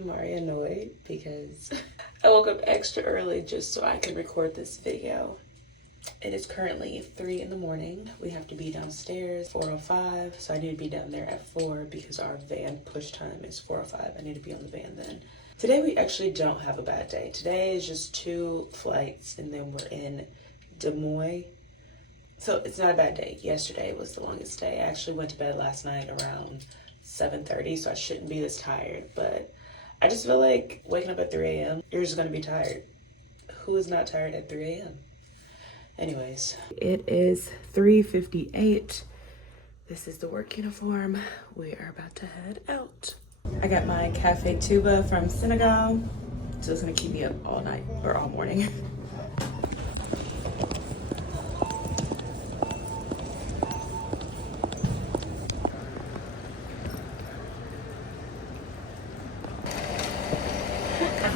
I'm already annoyed because I woke up extra early just so I could record this video. It is currently 3 in the morning. We have to be downstairs 4:05, so I need to be down there at 4 because our van push time is 4:05. I need to be on the van then. Today we actually don't have a bad day. Today is just 2 flights and then we're in Des Moines. So it's not a bad day. Yesterday was the longest day. I actually went to bed last night around 7:30, so I shouldn't be this tired, but I just feel like waking up at 3 a.m., you're just gonna be tired. Who is not tired at 3 a.m.? Anyways, it is 3:58. This is the work uniform. We are about to head out. I got my cafe tuba from Senegal, so it's gonna keep me up all night or all morning.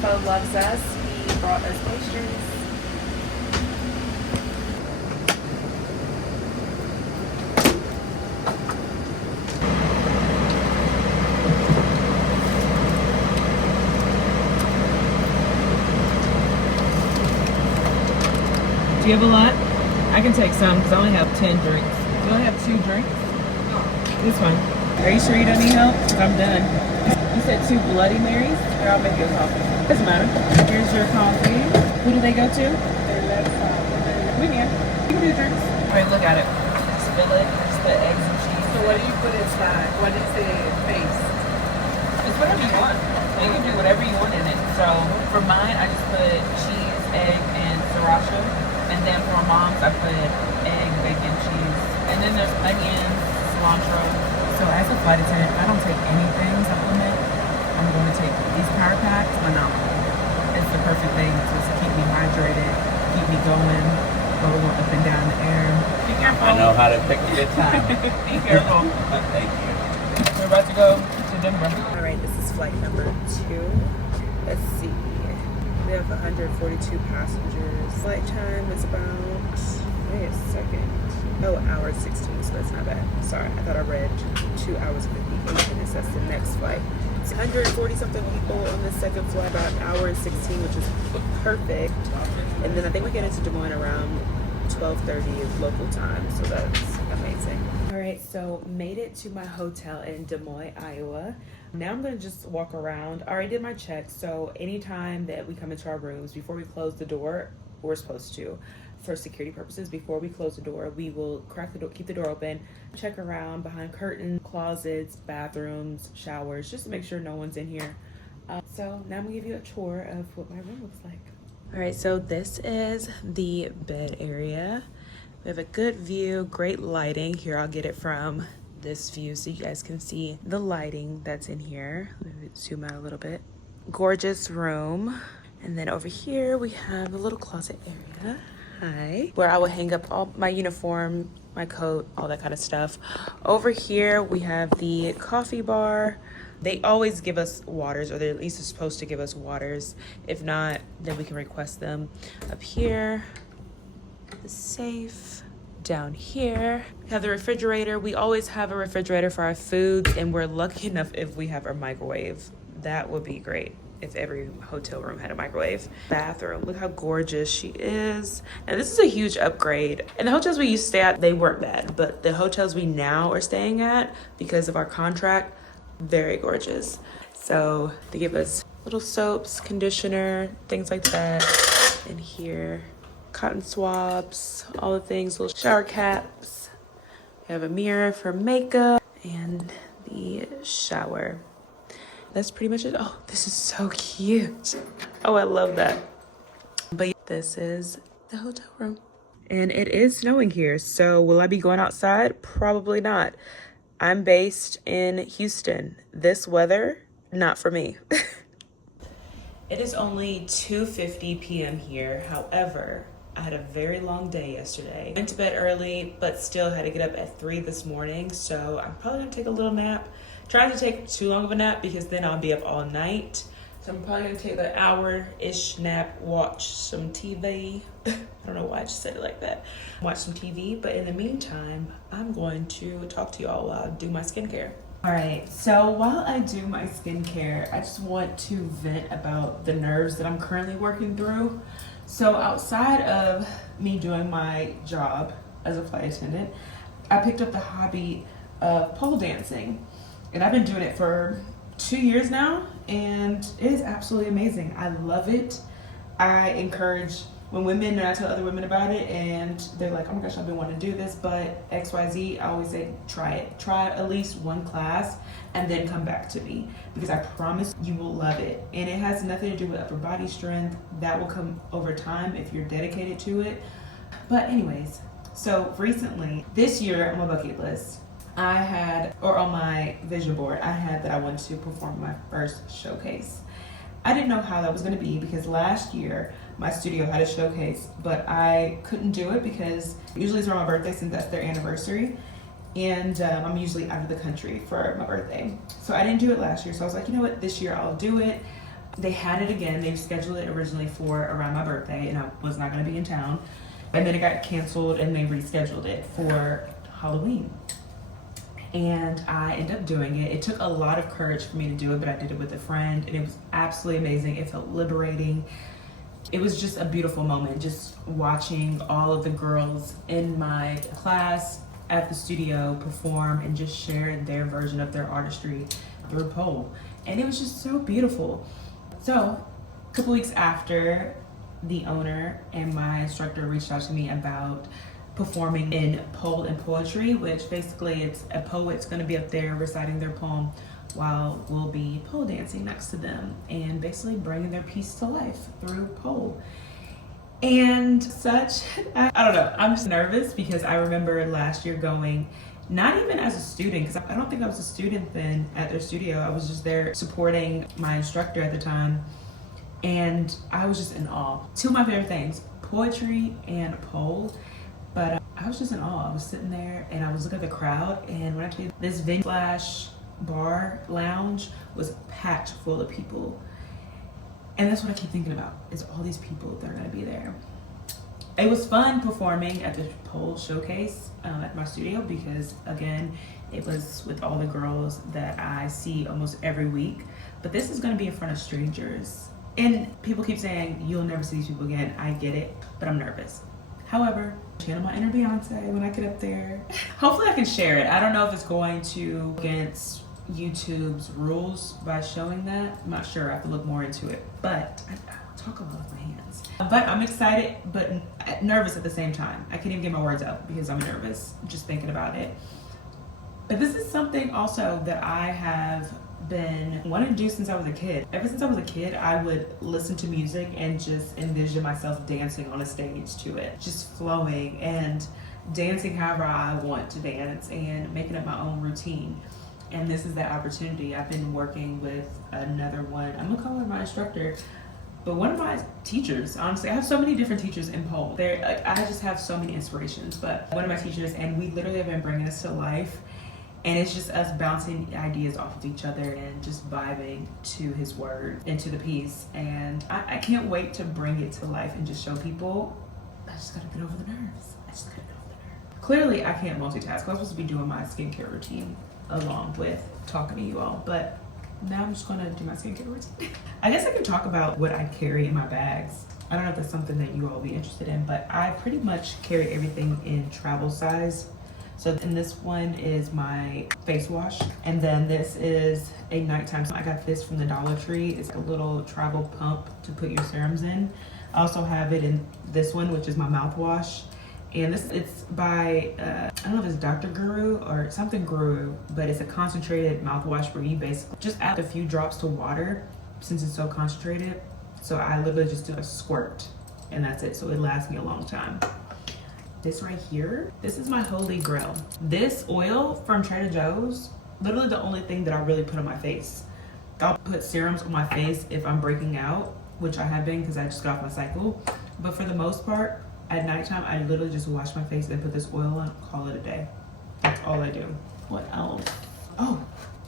Bo loves us. He brought us pastries. Do you have a lot? I can take some because I only have 10 drinks. You only have 2 drinks? No. This one. Are you sure you don't need help? Because I'm done. You said 2 Bloody Marys? Here, I'll make you a coffee. Doesn't matter. Here's your coffee. Who do they go to? We can. You can do drinks. All right, look at it. Just fill it. Just put eggs and cheese. So what do you put inside? What is the base? It's whatever you want. You can do whatever you want in it. So for mine, I just put cheese, egg, and sriracha. And then for my mom's, I put egg, bacon, cheese. And then there's onions, cilantro. So as a flight attendant, I don't take anything supplement. I'm going to take these power packs, phenomenal. It's the perfect thing to just keep me hydrated, keep me going up and down the air. Be careful. I know how to pick a good time. Be careful. Thank you. We're about to go to Denver. All right, this is flight number 2. Let's see. We have 142 passengers. Flight time is about, wait a second. Oh, hour 16, so that's not bad. Sorry, I thought I read 2 hours 58 minutes. That's the next flight. It's 140 something people on the second flight, about an hour and 16, which is perfect. And then I think we get into Des Moines around 12:30 local time, so that's amazing. All right, so made it to my hotel in Des Moines, Iowa. Now I'm gonna just walk around. I already did my check, so anytime that we come into our rooms, before we close the door, we're supposed to, for security purposes, before we close the door, we will crack the door, keep the door open, check around behind curtains, closets, bathrooms, showers, just to make sure no one's in here. So now I'm gonna give you a tour of what my room looks like. All right, so this is the bed area. We have a good view, great lighting. Here, I'll get it from this view so you guys can see the lighting that's in here. Let me zoom out a little bit. Gorgeous room. And then over here, we have a little closet area. Hi. Where I will hang up all my uniform, my coat, all that kind of stuff. Over here, we have the coffee bar. They always give us waters, or they're at least supposed to give us waters. If not, then we can request them. Up here, the safe. Down here, we have the refrigerator. We always have a refrigerator for our food, and we're lucky enough if we have our microwave. That would be great if every hotel room had a microwave. Bathroom, look how gorgeous she is. And this is a huge upgrade. And the hotels we used to stay at, they weren't bad, but the hotels we now are staying at, because of our contract, very gorgeous. So they give us little soaps, conditioner, things like that in here. Cotton swabs, all the things, little shower caps. We have a mirror for makeup and the shower. That's pretty much it. Oh, this is so cute. Oh, I love that. But this is the hotel room. And it is snowing here, so will I be going outside? Probably not. I'm based in Houston. This weather, not for me. It is only 2:50 p.m. here. However, I had a very long day yesterday. Went to bed early, but still had to get up at 3 this morning. So I'm probably gonna take a little nap. Trying to take too long of a nap because then I'll be up all night. So I'm probably gonna take an hour-ish nap, watch some TV. I don't know why I just said it like that. Watch some TV, but in the meantime, I'm going to talk to y'all while I do my skincare. All right, so while I do my skincare, I just want to vent about the nerves that I'm currently working through. So outside of me doing my job as a flight attendant, I picked up the hobby of pole dancing. And I've been doing it for 2 years now, and it is absolutely amazing. I love it. I encourage when women, and I tell other women about it, and they're like, oh my gosh, I've been wanting to do this, but XYZ, I always say, try it. Try at least one class and then come back to me, because I promise you will love it. And it has nothing to do with upper body strength. That will come over time if you're dedicated to it. But anyways, so recently, this year on my bucket list, I had, or on my vision board, I had that I wanted to perform my first showcase. I didn't know how that was going to be, because last year my studio had a showcase, but I couldn't do it because usually it's around my birthday, since that's their anniversary, and I'm usually out of the country for my birthday. So I didn't do it last year, so I was like, you know what, this year I'll do it. They had it again. They scheduled it originally for around my birthday, and I was not going to be in town, and then it got canceled and they rescheduled it for Halloween. And I ended up doing it. It took a lot of courage for me to do it, but I did it with a friend, and it was absolutely amazing. It felt liberating. It was just a beautiful moment, just watching all of the girls in my class at the studio perform and just share their version of their artistry through pole. And it was just so beautiful. So a couple weeks after, the owner and my instructor reached out to me about performing in pole and poetry, which basically it's a poet's going to be up there reciting their poem while we'll be pole dancing next to them and basically bringing their piece to life through pole. And such, I don't know, I'm just nervous because I remember last year going, not even as a student, because I don't think I was a student then at their studio. I was just there supporting my instructor at the time, and I was just in awe. Two of my favorite things, poetry and pole. But I was just in awe. I was sitting there and I was looking at the crowd, and when I tell you, this venue slash bar lounge was packed full of people. And that's what I keep thinking about, is all these people that are gonna be there. It was fun performing at the pole showcase at my studio, because again, it was with all the girls that I see almost every week. But this is gonna be in front of strangers. And people keep saying, you'll never see these people again. I get it, but I'm nervous. However, channel my inner Beyonce when I get up there. Hopefully I can share it. I don't know if it's going to against YouTube's rules by showing that. I'm not sure. I have to look more into it. But I talk a lot with my hands. But I'm excited, but nervous at the same time. I can't even get my words out because I'm nervous just thinking about it. But this is something also that I have been wanting to do since I was a kid. Ever since I was a kid, I would listen to music and just envision myself dancing on a stage to it, just flowing and dancing however I want to dance and making up my own routine. And this is that opportunity. I've been working with another one, I'm gonna call her my instructor, but one of my teachers. Honestly, I have so many different teachers in pole. I just have so many inspirations, but one of my teachers, and we literally have been bringing this to life. And it's just us bouncing ideas off of each other and just vibing to his word and to the piece. And I can't wait to bring it to life and just show people. I just gotta get over the nerves. Clearly, I can't multitask. I was supposed to be doing my skincare routine along with talking to you all, but now I'm just gonna do my skincare routine. I guess I can talk about what I carry in my bags. I don't know if that's something that you all will be interested in, but I pretty much carry everything in travel size. So in this one is my face wash, and then this is a nighttime. So I got this from the Dollar Tree. It's a little travel pump to put your serums in. I also have it in this one, which is my mouthwash. And it's by, I don't know if it's Dr. Guru or something Guru, but it's a concentrated mouthwash where you basically just add a few drops to water since it's so concentrated. So I literally just do a squirt and that's it. So it lasts me a long time. This right here, this is my holy grail. This oil from Trader Joe's, literally the only thing that I really put on my face. I'll put serums on my face if I'm breaking out, which I have been because I just got off my cycle. But for the most part, at nighttime, I literally just wash my face and put this oil on, call it a day. That's all I do. What else? Oh,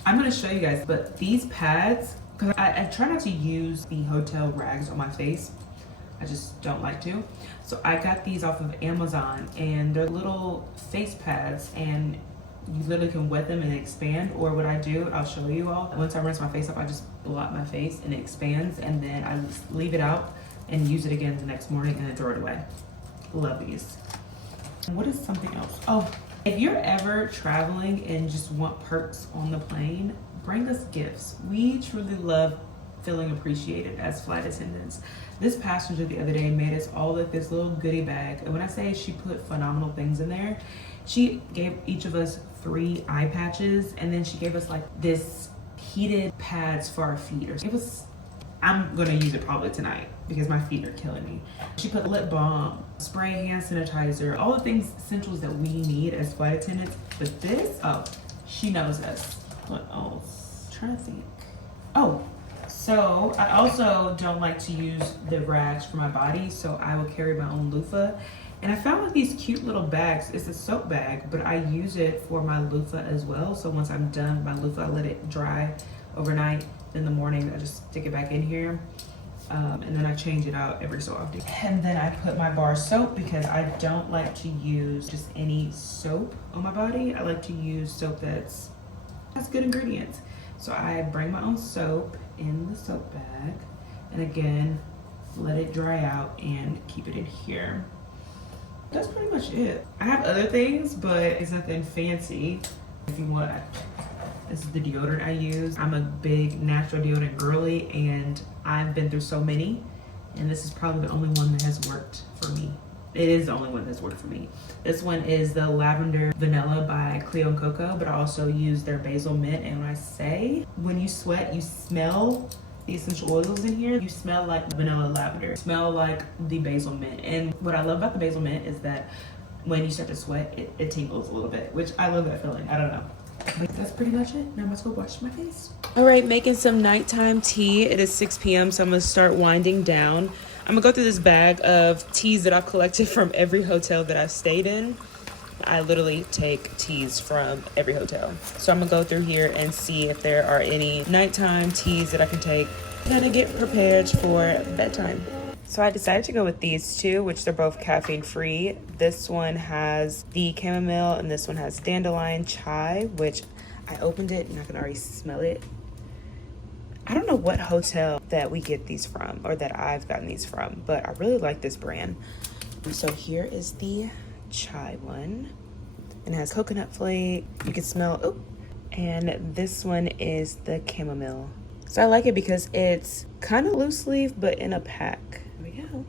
I'm gonna show you guys, but these pads, because I try not to use the hotel rags on my face. I just don't like to. So I got these off of Amazon, and they're little face pads, and You literally can wet them and they expand, or what I do, I'll show you all. Once I rinse my face off, I just blot my face and it expands, and then I just leave it out and use it again the next morning and then throw it away. Love these. What is something else? Oh, if you're ever traveling and just want perks on the plane, bring us gifts. We truly love feeling appreciated as flight attendants. This passenger the other day made us all like this little goodie bag, and when I say she put phenomenal things in there, she gave each of us 3 eye patches, and then she gave us like this heated pads for our feet. It was, I'm gonna use it probably tonight because my feet are killing me. She put lip balm, spray, hand sanitizer, all the things, essentials that we need as flight attendants. But this, oh, she knows us. What else? I'm trying to think. Oh, so I also don't like to use the rags for my body, so I will carry my own loofah. And I found like these cute little bags. It's a soap bag, but I use it for my loofah as well. So once I'm done with my loofah, I let it dry overnight. In the morning, I just stick it back in here. And then I change it out every so often. And then I put my bar soap because I don't like to use just any soap on my body. I like to use soap that's good ingredients. So I bring my own soap in the soap bag, and again, let it dry out and keep it in here. That's pretty much it. I have other things, but it's nothing fancy. If you want, this is the deodorant I use. I'm a big natural deodorant girly, and I've been through so many, and this is probably the only one that has worked for me. It is the only one that's worked for me. This one is the Lavender Vanilla by Cleo and Coco, but I also use their Basil Mint. And when I say, when you sweat, you smell the essential oils in here. You smell like vanilla lavender, smell like the Basil Mint. And what I love about the Basil Mint is that when you start to sweat, it tingles a little bit, which I love that feeling. I don't know. But that's pretty much it. Now I'm gonna go wash my face. All right, making some nighttime tea. It is 6 p.m., so I'm gonna start winding down. I'm gonna go through this bag of teas that I've collected from every hotel that I've stayed in. I literally take teas from every hotel. So I'm gonna go through here and see if there are any nighttime teas that I can take and to get prepared for bedtime. So I decided to go with these two, which they're both caffeine free. This one has the chamomile and this one has dandelion chai, which I opened it and I can already smell it. I don't know what hotel that we get these from or that I've gotten these from, but I really like this brand. So here is the chai one. It has coconut flake. You can smell, oh, and this one is the chamomile. So I like it because it's kind of loose leaf, but in a pack. There we go.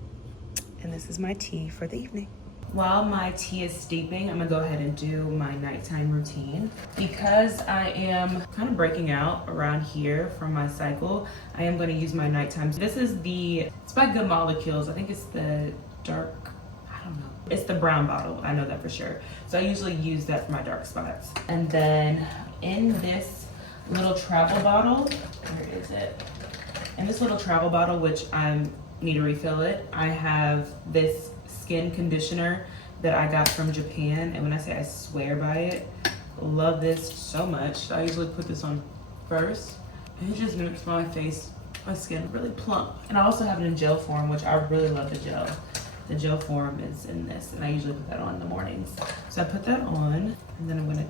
And this is my tea for the evening. While my tea is steeping, I'm gonna go ahead and do my nighttime routine. Because I am kind of breaking out around here from my cycle, I am gonna use my nighttime. This is it's by Good Molecules. I think it's the dark, I don't know. It's the brown bottle, I know that for sure. So I usually use that for my dark spots. And then in this little travel bottle, where is it? In this little travel bottle, which I need to refill it, I have this skin conditioner that I got from Japan, and when I say I swear by it, love this so much. I usually put this on first, and it just makes my face, my skin really plump. And I also have it in gel form, which I really love the gel. The gel form is in this, and I usually put that on in the mornings. So I put that on, and then I'm gonna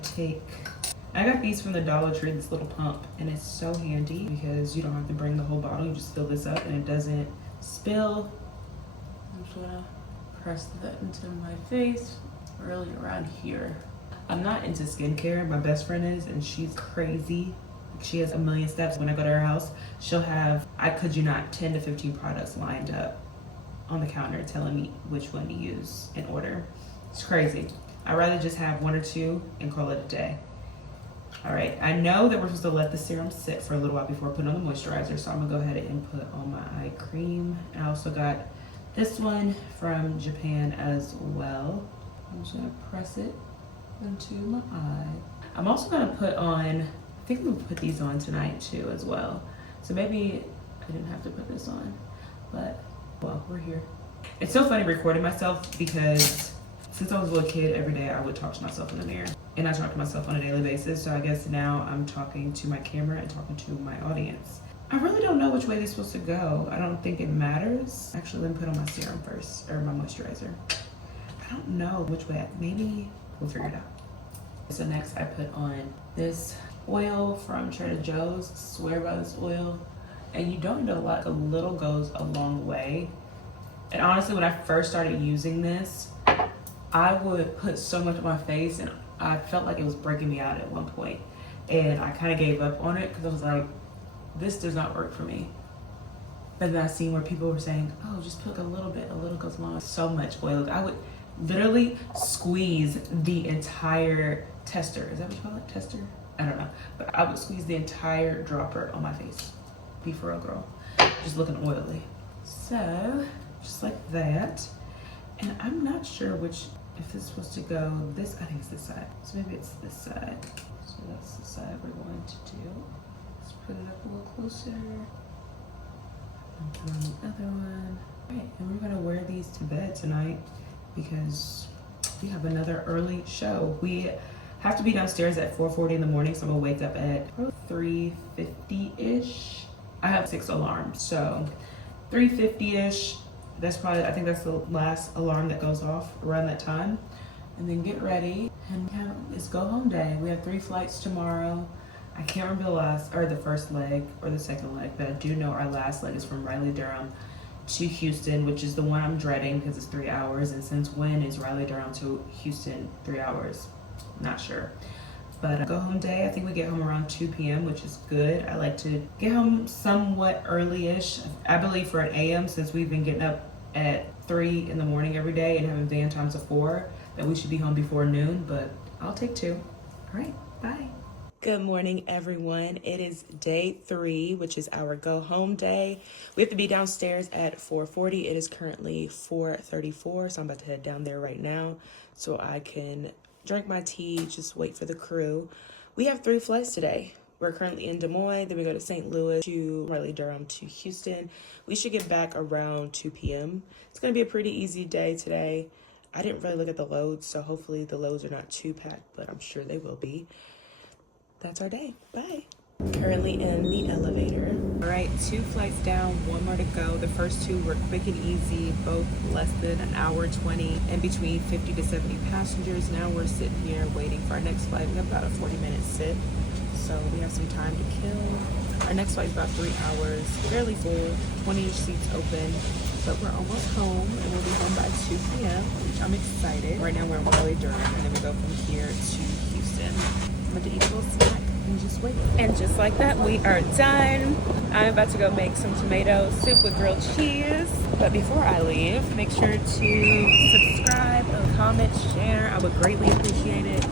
I got these from the Dollar Tree, this little pump, and it's so handy because you don't have to bring the whole bottle, you just fill this up and it doesn't spill. I'm just gonna press that into my face, really around here. I'm not into skincare, my best friend is, and she's crazy. She has a million steps. When I go to her house, she'll have, I kid you not, 10 to 15 products lined up on the counter telling me which one to use in order. It's crazy. I'd rather just have 1 or 2 and call it a day. All right, I know that we're supposed to let the serum sit for a little while before putting on the moisturizer, so I'm gonna go ahead and put on my eye cream. I also got this one from Japan as well. I'm just gonna press it into my eye. I'm also gonna put on, I think I'm gonna put these on tonight too as well. So maybe I didn't have to put this on, but well, we're here. It's so funny recording myself because since I was a little kid, every day I would talk to myself in the mirror. And I talk to myself on a daily basis, so I guess now I'm talking to my camera and talking to my audience. I really don't know which way they're supposed to go. I don't think it matters. Actually, let me put on my serum first, or my moisturizer. I don't know which way, maybe we'll figure it out. So next I put on this oil from Trader Joe's. Swear by this oil. And you don't need a lot. A little goes a long way. And honestly, when I first started using this, I would put so much on my face and I felt like it was breaking me out at one point. And I kind of gave up on it because I was like, this does not work for me. But then I seen where people were saying, oh, just put a little bit, a little goes long. So much oil. I would literally squeeze the entire tester. Is that what you call it? Tester? I don't know. But I would squeeze the entire dropper on my face. Be for real, girl. Just looking oily. So, just like that. And I'm not sure which, if it's supposed to go this, I think it's this side. So maybe it's this side. So that's the side we're going to do. Let's put it up a little closer. And put on the other one. All right, and we're gonna wear these to bed tonight because we have another early show. We have to be downstairs at 4:40 in the morning, so I'm gonna wake up at 3:50-ish. I have 6 alarms, so 3:50-ish. That's probably, I think that's the last alarm that goes off around that time. And then get ready, and it's go home day. We have 3 flights tomorrow. I can't remember the last, or the first leg, or the second leg, but I do know our last leg is from Raleigh-Durham to Houston, which is the one I'm dreading because it's 3 hours. And since when is Raleigh-Durham to Houston 3 hours? Not sure. But go home day, I think we get home around 2 p.m., which is good. I like to get home somewhat early-ish. I believe for an a.m., since we've been getting up at 3 in the morning every day and having van times of 4, that we should be home before noon, but I'll take 2. All right, bye. Good morning, everyone. It is day 3, which is our go home day. We have to be downstairs at 4:40. It is currently 4:34, so I'm about to head down there right now so I can drink my tea, just wait for the crew. We have 3 flights today. We're currently in Des Moines, then we go to St. Louis to Raleigh-Durham to Houston. We should get back around 2 p.m. It's gonna be a pretty easy day today. I didn't really look at the loads, so hopefully the loads are not too packed, but I'm sure they will be. That's our day. Bye. Currently in the elevator. All right, 2 flights down, 1 more to go. The first 2 were quick and easy, both less than an hour 20, and between 50 to 70 passengers. Now we're sitting here waiting for our next flight. We have about a 40-minute sit, so we have some time to kill. Our next flight is about 3 hours, fairly full, 20-ish seats open, but we're almost home, and we'll be home by 2 p.m., which I'm excited. Right now we're in Raleigh-Durham, and then we go from here to Houston. I'm going to eat a little snack and just wait. And just like that, we are done. I'm about to go make some tomato soup with grilled cheese. But before I leave, make sure to subscribe, comment, share. I would greatly appreciate it.